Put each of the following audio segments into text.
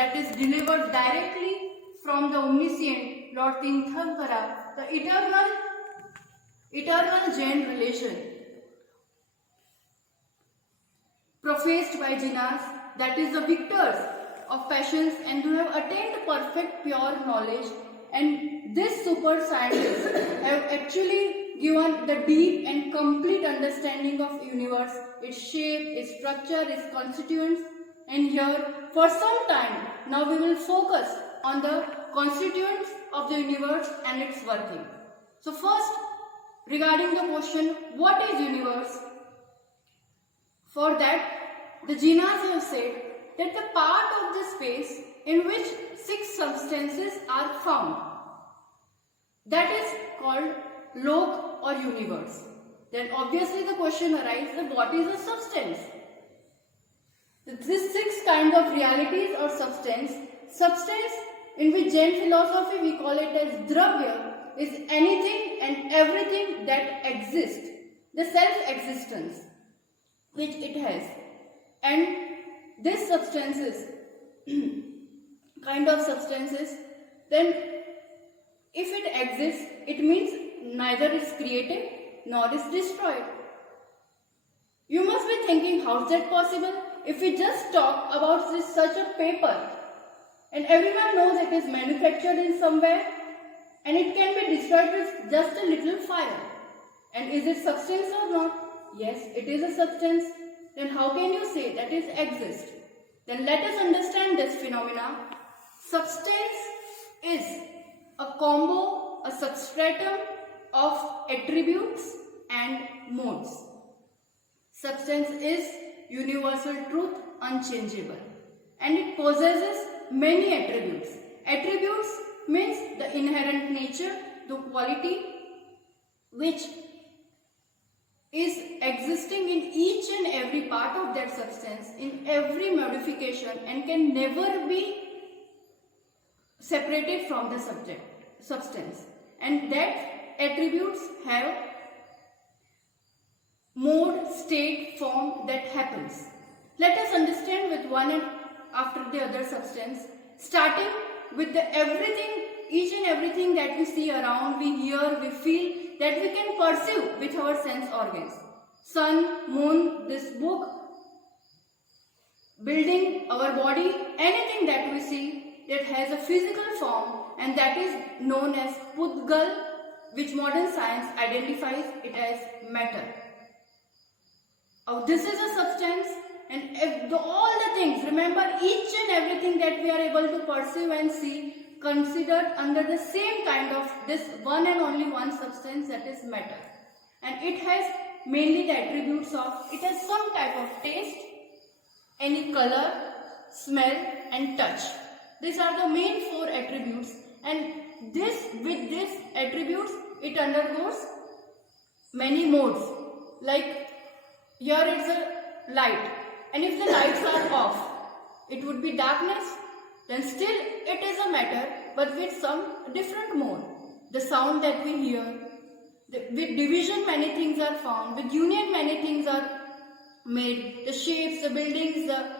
that is delivered directly from the omniscient Lord Tirthankara, the eternal Jain relation professed by Jinas, that is the victors of passions and who have attained perfect pure knowledge, and this super scientists have actually given the deep and complete understanding of universe, its shape, its structure, its constituents. And here for some time now we will focus on the constituents of the universe and its working. So first, regarding the question what is universe, for that the Jinas have said that the part of the space in which 6 substances are found, that is called lok or universe. Then obviously the question arises that what is a substance? These 6 kinds of realities or substance in which Jain philosophy we call it as dravya, is anything and everything that exists, the self-existence which it has. And these substances, kind of substances, then if it exists, it means neither is created nor is destroyed. You must be thinking, how is that possible? If we just talk about this such a paper, and everyone knows it is manufactured in somewhere, and it can be destroyed with just a little fire. And is it substance or not? Yes, it is a substance. Then how can you say that it exists? Then let us understand this phenomena. Substance is a combo, a substratum of attributes and modes. Substance is universal truth, unchangeable, and it possesses many attributes. Attributes means the inherent nature, the quality which is existing in each and every part of that substance, in every modification, and can never be separated from the substance. And that attributes have mode, state, form that happens. Let us understand with one and after the other substance, starting with the everything, each and everything that we see around, we hear, we feel, that we can perceive with our sense organs. Sun, moon, this book, building, our body, anything that we see that has a physical form, and that is known as Pudgal, which modern science identifies it as matter. This is a substance, and all the things, remember, each and everything that we are able to perceive and see, considered under the same kind of this one and only one substance, that is matter. And it has mainly the attributes of, it has some type of taste, any color, smell and touch. These are the main 4 attributes, and with these attributes it undergoes many modes. Like here it's a light, and if the lights are off, it would be darkness. Then still it is a matter, but with some different mode. The sound that we hear, with division many things are found, with union many things are made, the shapes, the buildings, the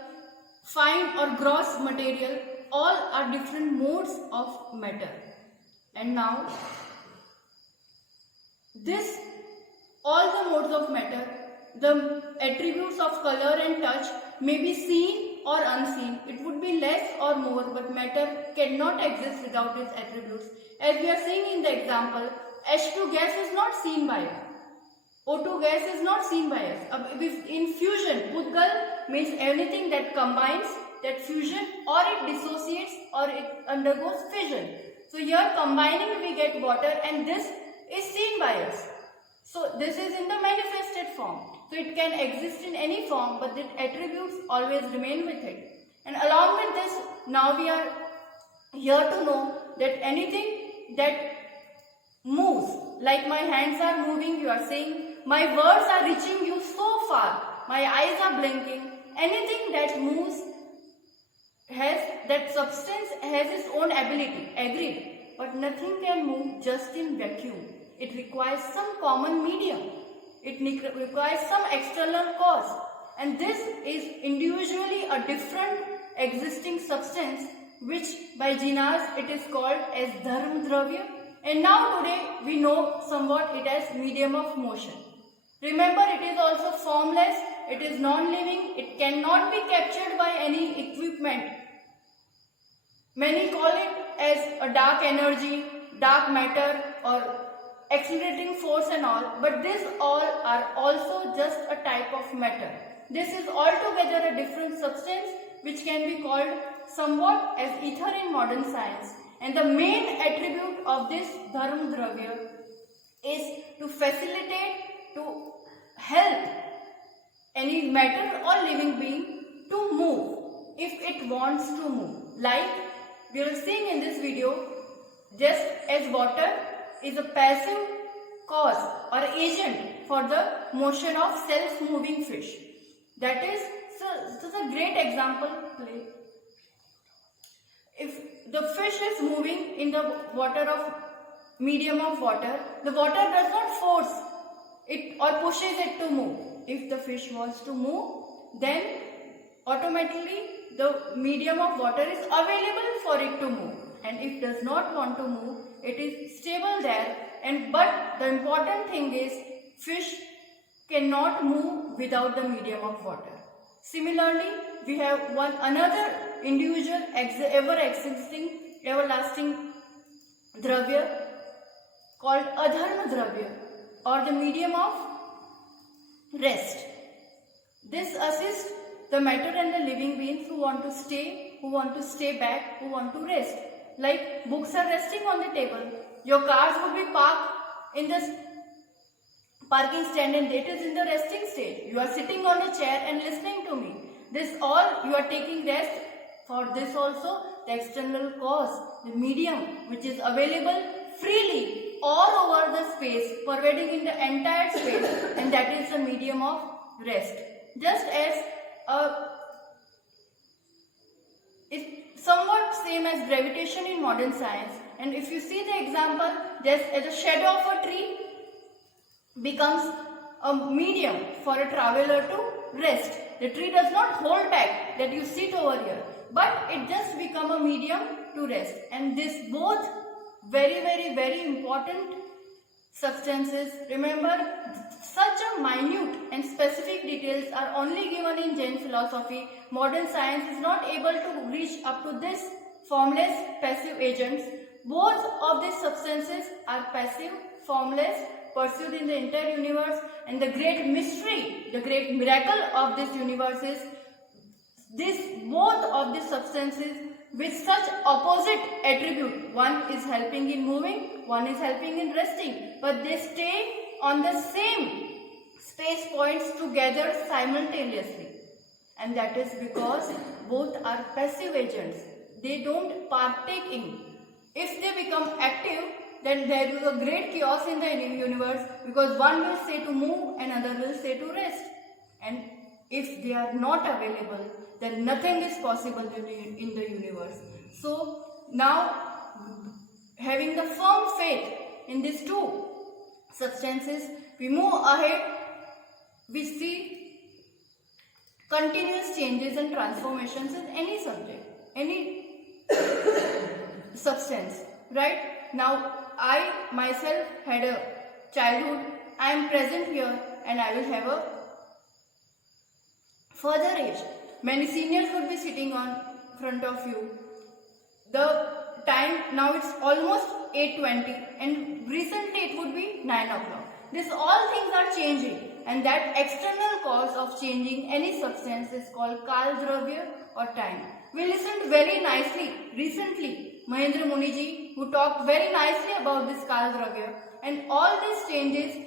fine or gross material, all are different modes of matter. And now, all the modes of matter, the attributes of color and touch may be seen or unseen. It would be less or more, but matter cannot exist without its attributes. As we are seeing in the example, H2 gas is not seen by us. O2 gas is not seen by us. In fusion, Pudgal means anything that combines, that fusion, or it dissociates, or it undergoes fission. So here combining we get water, and this is seen by us. So this is in the manifested form. So it can exist in any form, but the attributes always remain with it. And along with this, now we are here to know that anything that moves, like my hands are moving, you are saying, my words are reaching you so far, my eyes are blinking, anything that moves that substance has its own ability, agreed, but nothing can move just in vacuum. It requires some common medium. It requires some external cause, and this is individually a different existing substance, which by Jinas it is called as Dharma Dravya, and now today we know somewhat it as medium of motion. Remember, it is also formless, it is non-living, it cannot be captured by any equipment. Many call it as a dark energy, dark matter, or accelerating force and all, but these all are also just a type of matter. This is altogether a different substance which can be called somewhat as ether in modern science. And the main attribute of this Dharma Dravya is to facilitate, to help any matter or living being to move if it wants to move. Like we are seeing in this video, just as water is a passive cause or agent for the motion of self-moving fish. That is, this is a great example. If the fish is moving in the water of medium of water, the water does not force it or pushes it to move. If the fish wants to move, then automatically the medium of water is available for it to move. And if does not want to move, it is stable there. But the important thing is, fish cannot move without the medium of water. Similarly, we have another individual ever-existing, everlasting dravya called Adharma Dravya, or the medium of rest. This assists the matter and the living beings who want to stay back, who want to rest. Like books are resting on the table, your cars would be parked in the parking stand and it is in the resting state. You are sitting on a chair and listening to me. This all you are taking rest. For this also the external cause, the medium which is available freely all over the space, pervading in the entire space, and that is the medium of rest. Just as it's somewhat same as gravitation in modern science. And if you see the example, just as a shadow of a tree becomes a medium for a traveler to rest. The tree does not hold back that you sit over here, but it just become a medium to rest. And this both very important substances. Remember, such a minute and specific details are only given in Jain philosophy. Modern science is not able to reach up to this formless passive agents. Both of these substances are passive, formless, pursued in the entire universe, and the great mystery, the great miracle of this universe is both of these substances with such opposite attribute. One is helping in moving, one is helping in resting, but they stay on the same space points together simultaneously, and that is because both are passive agents. They don't partake in. If they become active, then there is a great chaos in the universe, because one will say to move and another will say to rest. And if they are not available, then nothing is possible in the universe. So now, having the firm faith in these two substances, we move ahead. We see continuous changes and transformations in any subject, any substance, right? Now, I myself had a childhood, I am present here, and I will have a further age. Many seniors would be sitting on front of you. The time now, it's almost 8:20, and recently it would be 9 o'clock. This all things are changing, and that external cause of changing any substance is called Kal Dravya or time. We listened very nicely recently, Mahendra Muniji, who talked very nicely about this Kal Dravya, and all these changes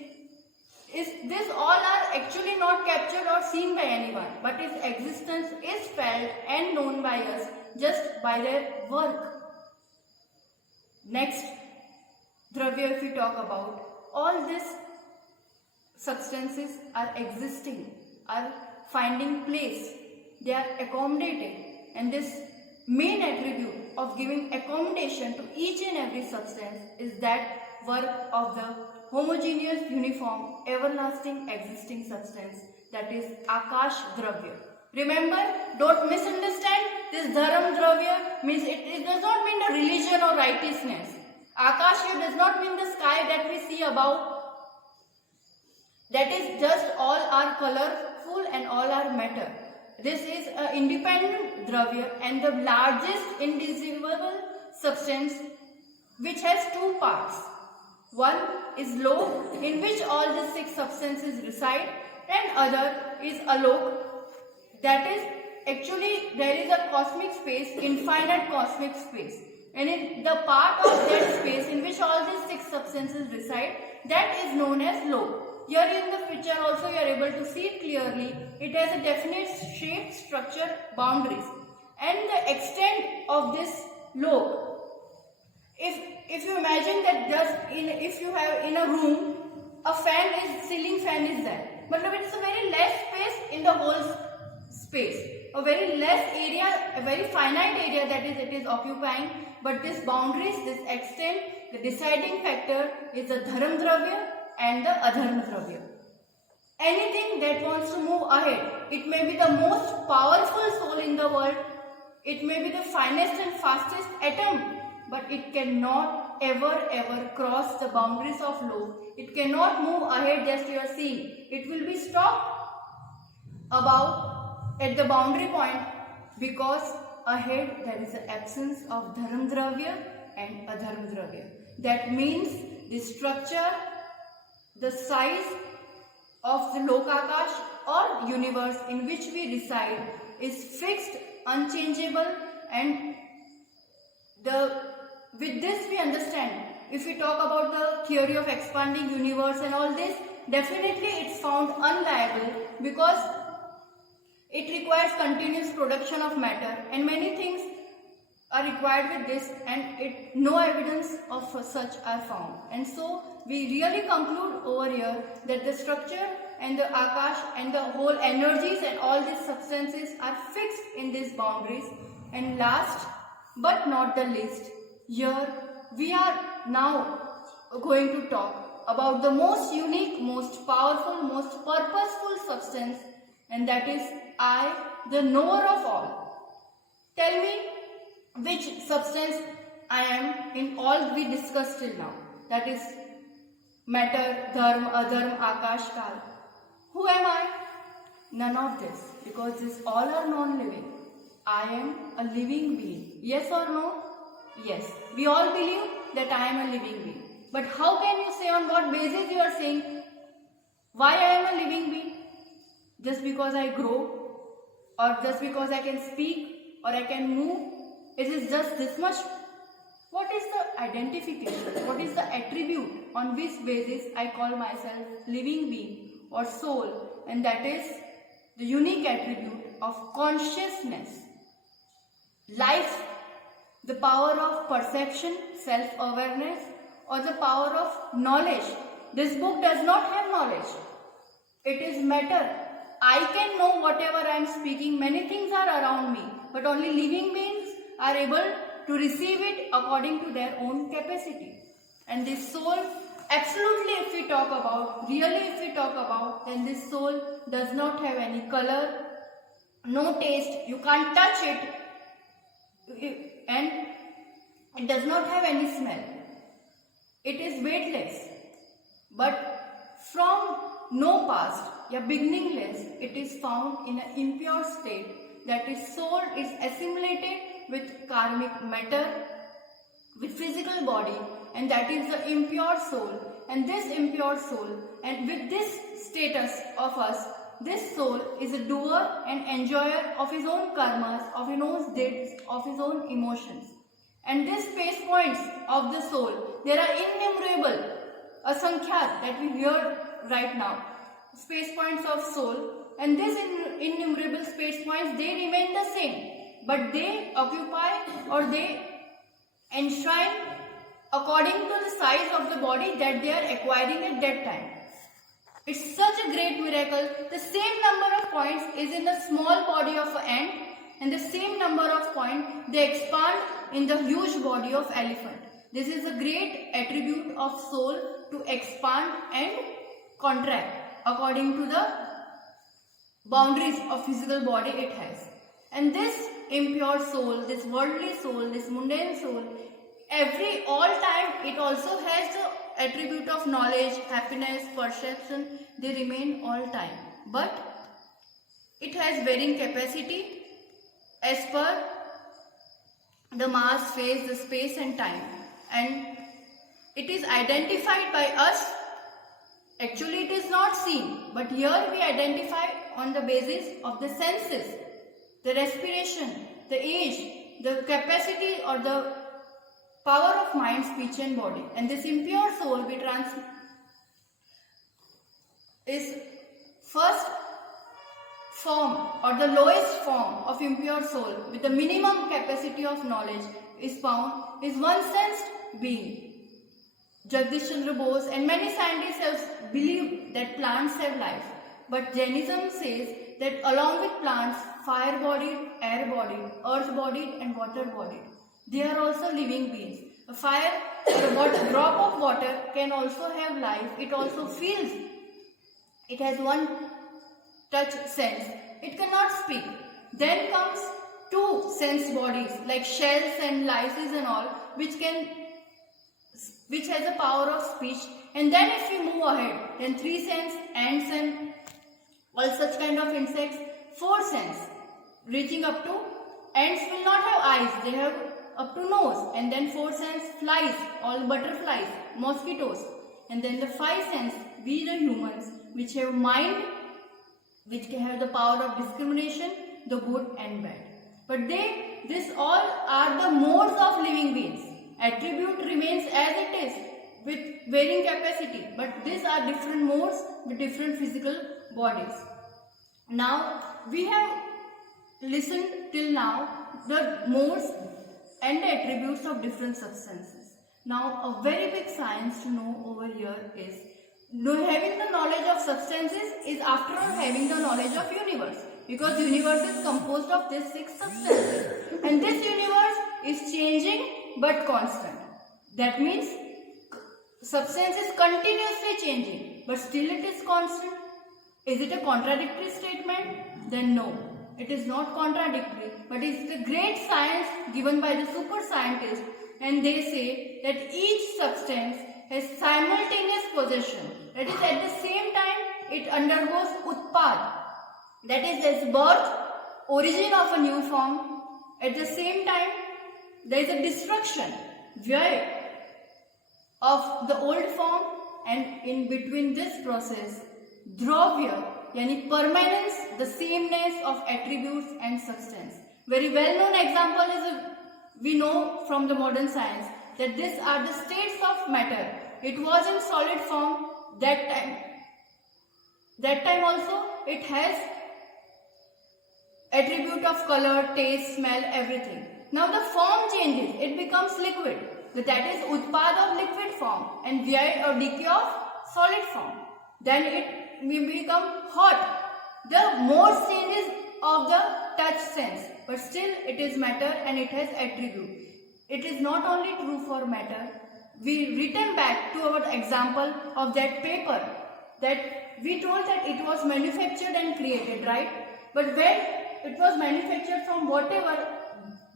this all are actually not captured or seen by anyone, but its existence is felt and known by us just by their work. Next Dravya, if we talk about, all these substances are existing, are finding place, they are accommodating, and this main attribute of giving accommodation to each and every substance is that work of the homogeneous, uniform, everlasting existing substance, that is Akash Dravya. Remember, don't misunderstand, this dharam dravya means it does not mean the religion or righteousness. Akash here does not mean the sky that we see above. That is just all are colorful and all are matter. This is an independent dravya and the largest indivisible substance which has two parts. One is lok, in which all the six substances reside, and other is alok. That is, actually there is a cosmic space, infinite cosmic space, and in the part of that space in which all these six substances reside, that is known as lok. Here in the picture also you are able to see it clearly. It has a definite shape, structure, boundaries, and the extent of this lok. If you imagine that if you have in a room a ceiling fan is there, but it's a very less space in the whole space, a very less area, a very finite area that is it is occupying, but this boundaries, this extent, the deciding factor is the dharam dravya and the adharma dravya. Anything that wants to move ahead, it may be the most powerful soul in the world, it may be the finest and fastest atom, but it cannot ever cross the boundaries of lok. It cannot move ahead just you are seeing. It will be stopped about at the boundary point because ahead there is the absence of dharam dravya and adharma dravya. That means the structure, the size of the lokakash or universe in which we reside is fixed, unchangeable, and with this we understand, if we talk about the theory of expanding universe and all this, definitely it's found unliable because it requires continuous production of matter and many things are required with this, and no evidence of such are found. And so we really conclude over here that the structure and the akash and the whole energies and all these substances are fixed in these boundaries. And last but not the least, here we are now going to talk about the most unique, most powerful, most purposeful substance, and that is I, the knower of all. Tell me which substance I am in all we discussed till now. That is matter, dharma, adharma, akash, kal. Who am I? None of this, because this all are non-living. I am a living being. Yes or no? Yes. We all believe that I am a living being. But how can you say, on what basis you are saying why I am a living being? Just because I grow, or just because I can speak, or I can move? It is just this much? What is the identification? What is the attribute on which basis I call myself living being or soul? And that is the unique attribute of consciousness, life, the power of perception, self-awareness, or the power of knowledge. This book does not have knowledge. It is matter. I can know whatever I am speaking. Many things are around me, but only living beings are able to receive it according to their own capacity. And this soul, absolutely if we talk about, really if we talk about, then this soul does not have any color, no taste, you can't touch it, and it does not have any smell. It is weightless, but from no past, beginningless, it is found in an impure state, that is soul is assimilated with karmic matter, with physical body, and that is the impure soul. And this impure soul, and with this status of us, this soul is a doer and enjoyer of his own karmas, of his own deeds, of his own emotions. And these space points of the soul, there are innumerable, asankhya that we hear right now, space points of soul, and these innumerable space points, they remain the same, but they occupy or they enshrine according to the size of the body that they are acquiring at that time. It's such a great miracle. The same number of points is in the small body of an ant, and the same number of points they expand in the huge body of elephant. This is a great attribute of soul, to expand and contract according to the boundaries of physical body it has. And this impure soul, this worldly soul, this mundane soul, all time it also has the attribute of knowledge, happiness, perception. They remain all time, but it has varying capacity as per the mass, phase, the space and time, and it is identified by us. Actually, it is not seen, but here we identify on the basis of the senses, the respiration, the age, the capacity or the power of mind, speech and body. And this impure soul is first form or the lowest form of impure soul with the minimum capacity of knowledge is found is one sensed being. Jagdish Chandra Bose and many scientists have believed that plants have life, but Jainism says that along with plants, fire-bodied, air-bodied, earth-bodied and water-bodied, they are also living beings. A fire, a drop of water can also have life. It also feels. It has one touch sense. It cannot speak. Then comes two sense bodies like shells and lices and all, which has the power of speech. And then if we move ahead, then three sense, ants and all such kind of insects, four sense, reaching up to, ants will not have eyes, they have up to nose, and then four sense, flies, all butterflies, mosquitoes, and then the five sense, we the humans, which have mind, which can have the power of discrimination, the good and bad. But this all are the modes of living beings. Attribute remains as it is with varying capacity, but these are different modes with different physical bodies. Now we have listened till now the modes and the attributes of different substances. Now a very big science to know over here is having the knowledge of substances is after all having the knowledge of universe, because universe is composed of these six substances and this universe is changing but constant. That means substance is continuously changing but still it is constant. Is it a contradictory statement? Then no, it is not contradictory, but it is the great science given by the super scientists, and they say that each substance has simultaneous possession. That is, at the same time it undergoes utpad, that is its birth, origin of a new form. At the same time there is a destruction, vyaya of the old form, and in between this process dravya, yani permanence, the sameness of attributes and substance. Very well known example is we know from the modern science that these are the states of matter. It was in solid form that time. That time also it has attribute of color, taste, smell, everything. Now the form changes, it becomes liquid. That is utpad of liquid form and vyaya or decay of solid form. Then it will become hot. The mode changes of the touch sense, but still it is matter and it has attribute. It is not only true for matter. We return back to our example of that paper that we told that it was manufactured and created, right? But when it was manufactured from whatever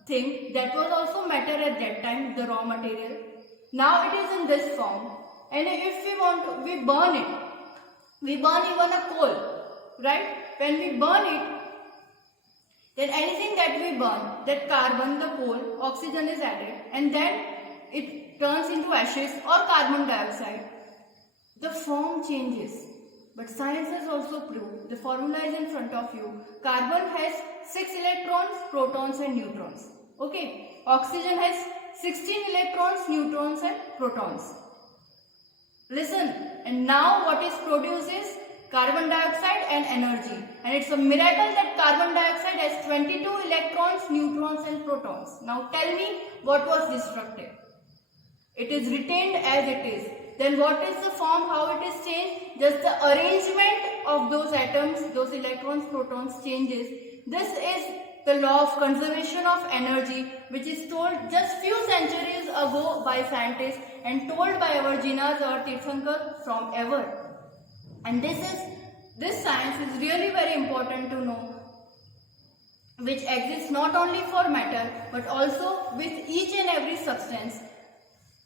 thing, that was also matter at that time, the raw material. Now it is in this form, and if we want to, we burn it. We burn even a coal, right? When we burn it, then anything that we burn, that carbon, the coal, oxygen is added, and then it turns into ashes or carbon dioxide. The form changes, but science has also proved, the formula is in front of you. Carbon has 6 electrons, protons and neutrons. Okay, oxygen has 16 electrons, neutrons and protons. Listen, and now what is produced is carbon dioxide and energy, and it's a miracle that carbon dioxide has 22 electrons, neutrons and protons. Now tell me what was destructive. It is retained as it is. Then what is the form, how it is changed? Just the arrangement of those atoms, those electrons, protons changes. This is the law of conservation of energy, which is told just few centuries ago by scientists and told by our Jinnahs or Tirthankar from ever. And this is This science is really very important to know, which exists not only for matter but also with each and every substance.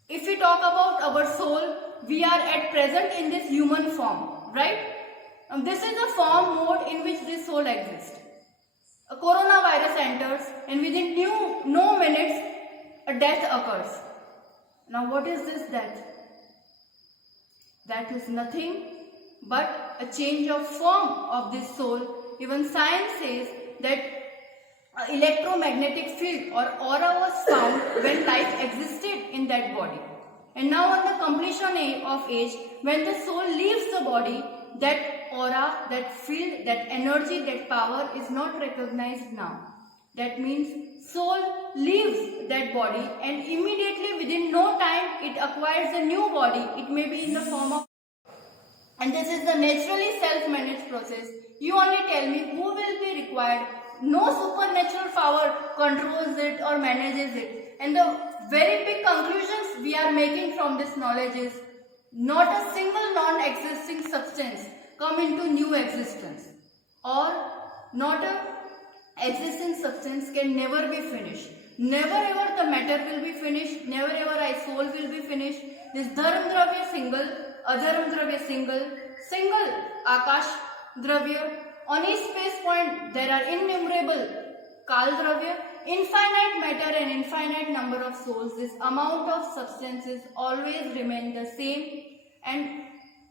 If we talk about our soul, we are at present in this human form, right? This is the form mode in which this soul exists. A coronavirus enters and within no minutes a death occurs. Now what is this death? That is nothing but a change of form of this soul. Even science says that electromagnetic field or aura was found when life existed in that body. And now on the completion of age, when the soul leaves the body, that aura, that field, that energy, that power is not recognized now. That means soul leaves that body and immediately within no time it acquires a new body. It may be in the form of, and this is the naturally self-managed process. You only tell me who will be required. No supernatural power controls it or manages it. And the very big conclusions we are making from this knowledge is not a single non-existing substance come into new existence, or not a existing substance can never be finished. Never ever the matter will be finished. Never ever I soul will be finished. This dharma dravya single, adharma dravya single akash dravya. On each space point there are innumerable kal dravya, infinite matter and infinite number of souls. This amount of substances always remain the same, and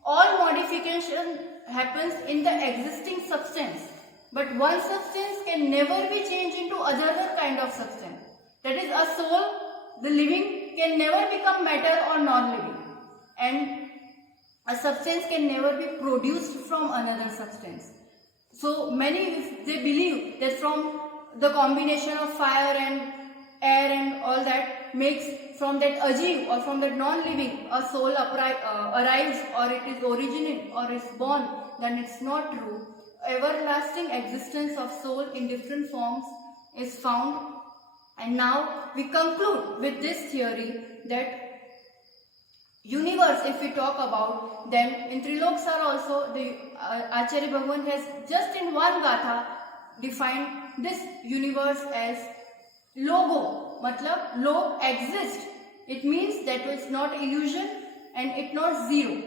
all modification happens in the existing substance. But one substance can never be changed into other kind of substance. That is, a soul, the living, can never become matter or non-living. And a substance can never be produced from another substance. So many, they believe that from the combination of fire and air and all that makes from that ajiv or from that non-living a soul arrives, or it is originated or is born, then it's not true. Everlasting existence of soul in different forms is found. And now we conclude with this theory that universe, if we talk about them, in Triloksar also, the Acharya Bhagavan has just in one gatha defined this universe as logo, matlab log exists. It means that it's not illusion and it's not zero.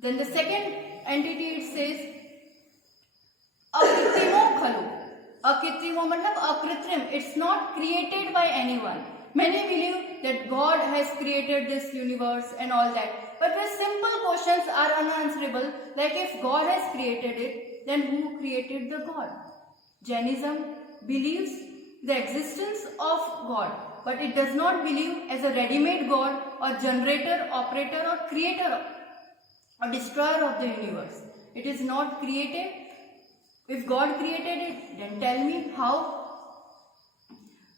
Then the second entity, it says akritrimo khalu. Akritrimo matlab akritrim. It's not created by anyone. Many believe that God has created this universe and all that. But the simple questions are unanswerable. Like, if God has created it, then who created the God? Jainism believes the existence of God, but it does not believe as a ready-made God or generator, operator or creator or destroyer of the universe. It is not created. If God created it, then tell me how.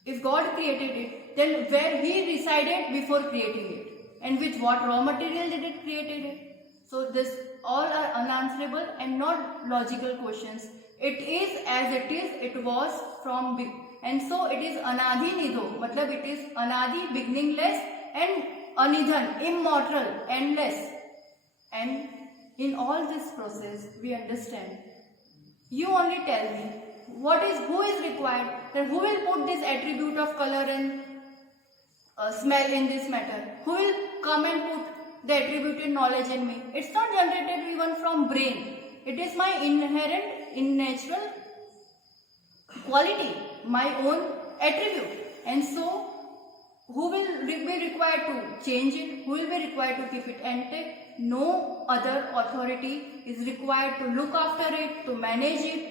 If God created it, then where He resided before creating it, and with what raw material did it created it? So this all are unanswerable and not logical questions. It is as it is, it was from big, and so it is anadi nidho, matlab it is anadi, beginningless, and anidhan, immortal, endless. And in all this process we understand, you only tell me who is required, then who will put this attribute of color and smell in this matter? Who will come and put the attributed knowledge in me? It's not generated even from brain. It is my inherent, natural quality, my own attribute. And so, who will be required to change it? Who will be required to keep it intact? No other authority is required to look after it, to manage it,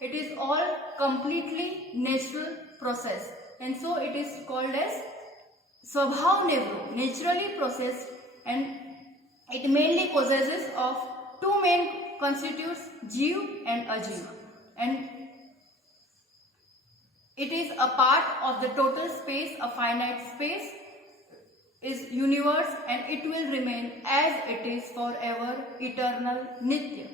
it is all completely natural process. And so it is called as Swabhav Nivro, naturally processed, and it mainly possesses of two main constitutes, Jeev and Ajeev. And it is a part of the total space, a finite space is universe, and it will remain as it is forever, eternal, Nitya.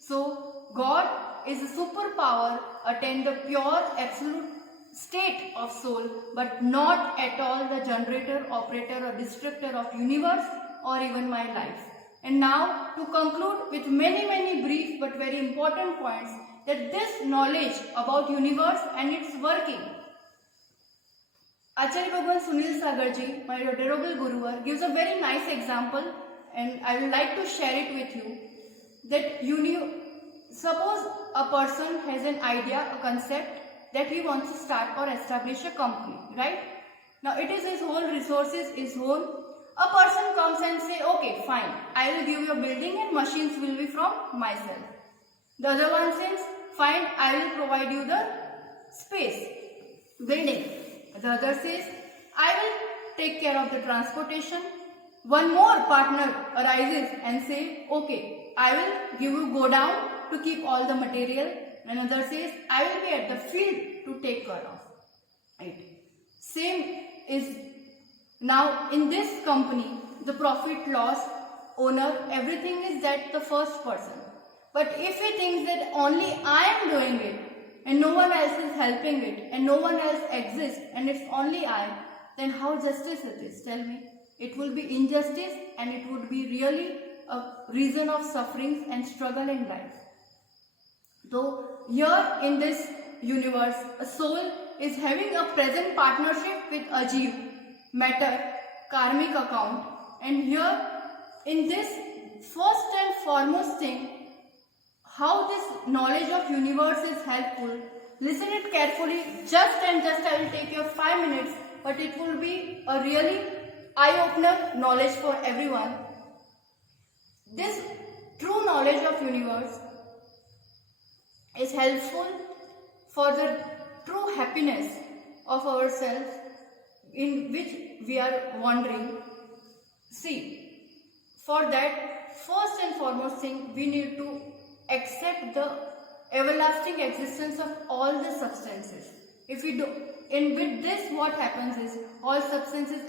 So God is a superpower, attain the pure absolute state of soul, but not at all the generator, operator or destructor of universe or even my life. And now to conclude with many brief but very important points, that this knowledge about universe and its working, Acharya Bhagwan Sunil Sagarji, my adorable Guruvar, gives a very nice example, and I would like to share it with you. That suppose a person has an idea, a concept that he wants to start or establish a company, right? Now it is his whole resources, his whole. A person comes and say, okay, fine, I will give you a building and machines will be from myself. The other one says, fine, I will provide you the space, building. The other says, I will take care of the transportation. One more partner arises and say, okay, I will give you go down to keep all the material. Another says, I will be at the field to take care of it. Same is now in this company, the profit loss owner, everything is that the first person. But if he thinks that only I am doing it and no one else is helping it and no one else exists and it's only I, then how justice it is? Tell me. It will be injustice and it would be really a reason of sufferings and struggle in life. Though here in this universe, a soul is having a present partnership with Ajiv, matter, karmic account, and here in this first and foremost thing, how this knowledge of universe is helpful. Listen it carefully, just I will take your 5 minutes, but it will be a really eye-opener knowledge for everyone. This true knowledge of universe is helpful for the true happiness of ourselves in which we are wandering. See, for that, first and foremost thing, we need to accept the everlasting existence of all the substances. If we do, and with this what happens is, all substances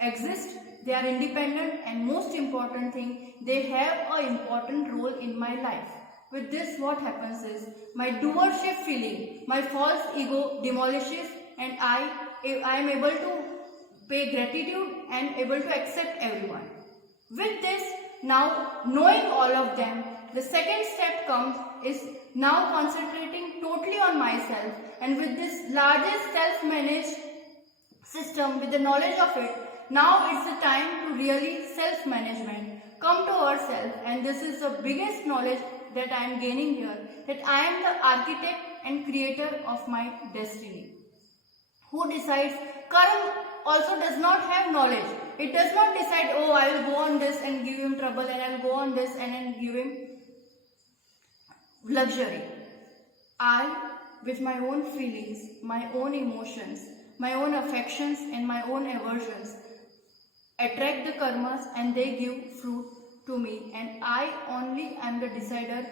exist, they are independent, and most important thing, they have an important role in my life. With this what happens is, my doership feeling, my false ego demolishes, and I am able to pay gratitude and able to accept everyone. With this, now knowing all of them, the second step comes is now concentrating totally on myself, and with this largest self-managed system, with the knowledge of it, now it's the time to really self-management, come to ourselves, and this is the biggest knowledge that I am gaining here, that I am the architect and creator of my destiny. Who decides? Karma also does not have knowledge. It does not decide, oh, I will go on this and give him trouble, and I will go on this and then give him luxury. I, with my own feelings, my own emotions, my own affections and my own aversions, attract the karmas and they give fruit to me, and I only am the decider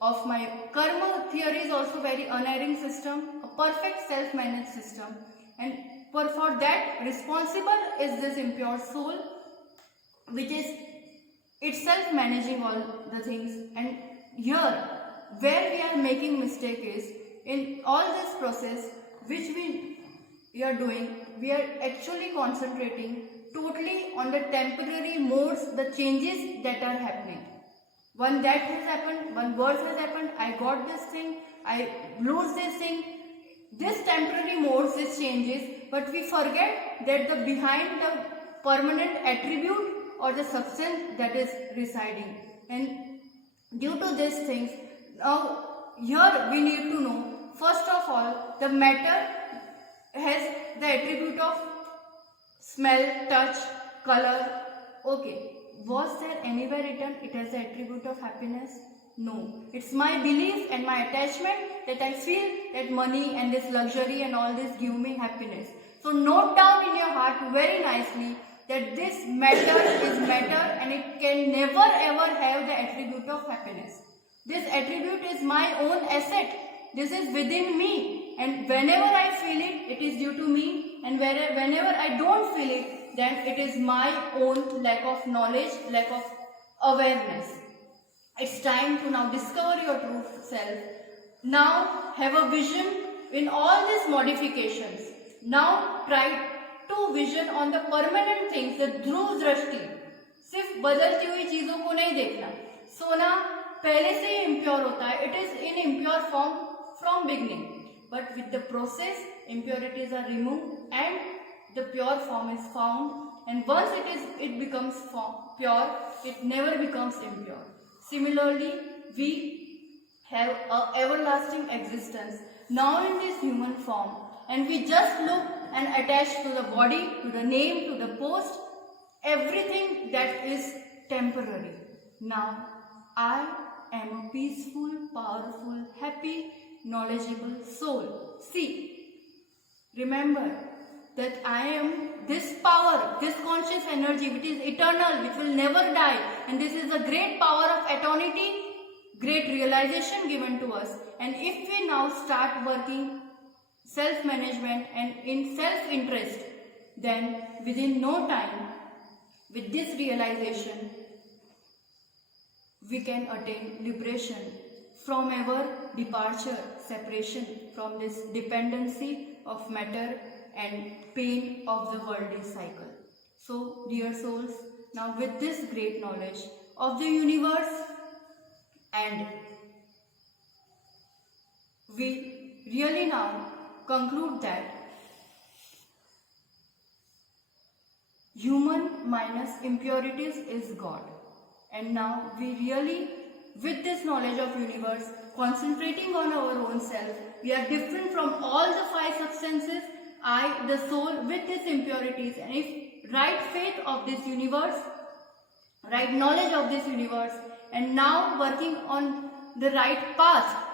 of my karma. Theory is also very unerring system, a perfect self-managed system, and for that responsible is this impure soul, which is itself managing all the things. And here where we are making mistake is, in all this process which we are doing, we are actually concentrating totally on the temporary modes, the changes that are happening. One that has happened, one birth has happened, I got this thing, I lose this thing. This temporary modes, these changes, but we forget that the behind the permanent attribute or the substance that is residing. And due to these things, now here we need to know, first of all, the matter has the attribute of smell, touch, color. Okay, was there anywhere written it has the attribute of happiness? No, it's my belief and my attachment that I feel that money and this luxury and all this give me happiness. So note down in your heart very nicely that this matter is matter and it can never ever have the attribute of happiness. This attribute is my own asset. This is within me, and whenever I feel it, it is due to me, and whenever I don't feel it, then it is my own lack of knowledge, lack of awareness. It's time to now discover your true self. Now have a vision in all these modifications. Now try to vision on the permanent things, the Dhruv Drashti. सिर्फ बदलती हुई चीजों को नहीं देखना। सोना पहले से ही इम्प्योर होता है, it is in impure form from beginning, but with the process impurities are removed and the pure form is found, and once it becomes pure, it never becomes impure. Similarly, we have a everlasting existence now in this human form, and we just look and attach to the body, to the name, to the post, everything that is temporary. Now I am a peaceful, powerful, happy, knowledgeable soul. See, remember that I am this power, this conscious energy which is eternal, which will never die, and this is the great power of eternity, great realization given to us. And if we now start working self-management and in self-interest, then within no time, with this realization, we can attain liberation from our departure, separation from this dependency of matter and pain of the worldly cycle. So, dear souls, now with this great knowledge of the universe, and we really now conclude that human minus impurities is God. And now we really, with this knowledge of universe, concentrating on our own self, we are different from all the five substances, I, the soul, with these impurities. And if right faith of this universe, right knowledge of this universe, and now working on the right path,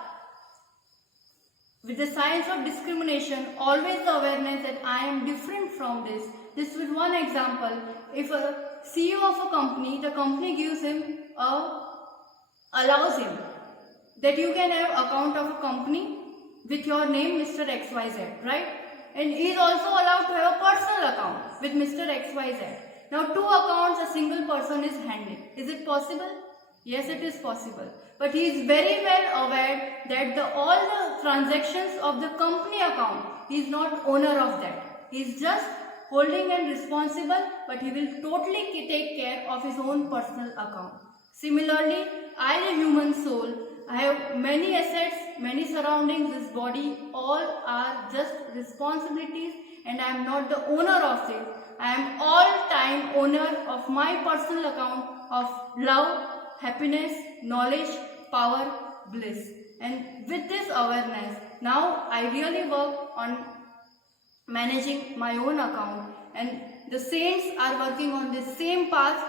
with the science of discrimination, always the awareness that I am different from this. This is one example. If a CEO of a company, the company gives him allows him that you can have account of a company with your name Mr. XYZ, right? And he is also allowed to have a personal account with Mr. XYZ. Now two accounts a single person is handling. Is it possible? Yes, it is possible. But he is very well aware that all the transactions of the company account, he is not owner of that. He is just holding and responsible, but he will totally take care of his own personal account. Similarly, I, the human soul, I have many assets, many surroundings, this body, all are just responsibilities, and I am not the owner of it. I am all-time owner of my personal account of love, happiness, knowledge, power, bliss. And with this awareness, now I really work on managing my own account, and the saints are working on the same path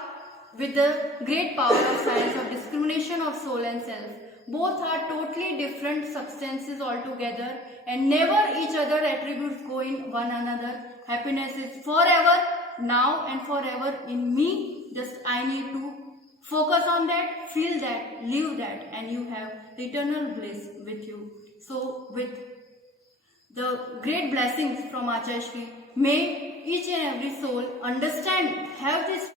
with the great power of science of discrimination of soul and self. Both are totally different substances altogether, and never each other attributes go in one another. Happiness is forever, now and forever in me. Just I need to focus on that, feel that, live that, and you have the eternal bliss with you. So with the great blessings from Acharya Shri, may each and every soul understand, have this